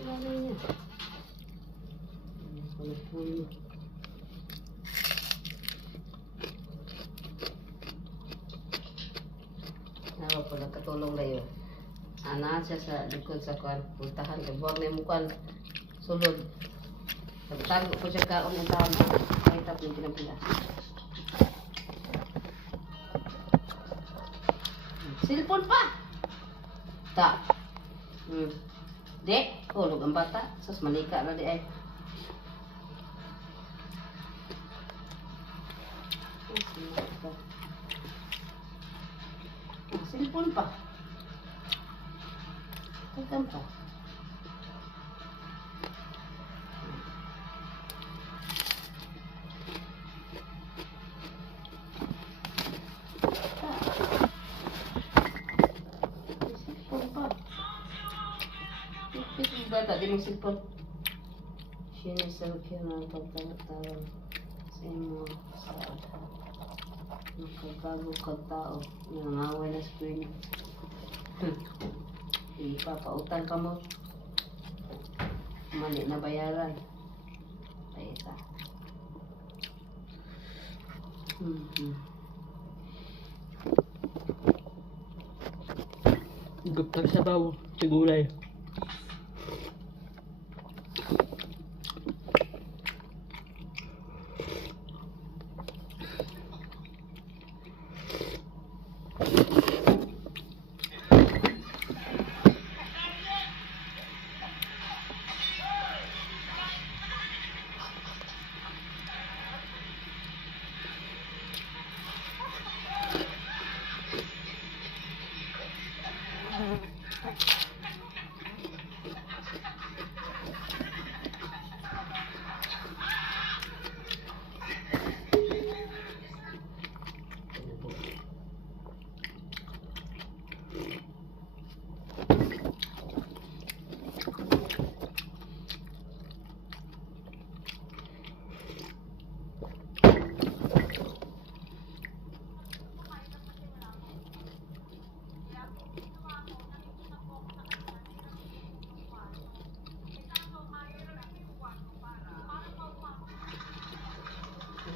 Lalay niya. Pulpul. Nawa po nagkatulong na yun. Ana siya sa likod sa kuan. Puntahan. Buwag na yung mukuan. Sulod. Nagtago po siya kaon ng taon. Kahit tapos yung pinapila. Silpon pa! Ta. Dek, hulog ang bata. Sus, manika na di ay. Silpon pa. Tagang pa. Bata, di mong silpon. Sinisalkyo na pagtawa-tawa sa inyo sa nakagago kag tao. Nangaway na screen. Ipapautan ka mo. Mali na bayaran. Ay, ita. Guptag sa bawo, sigulay.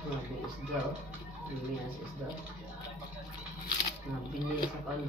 Nabi isda. Bili na sa isda. Nabili sa palo.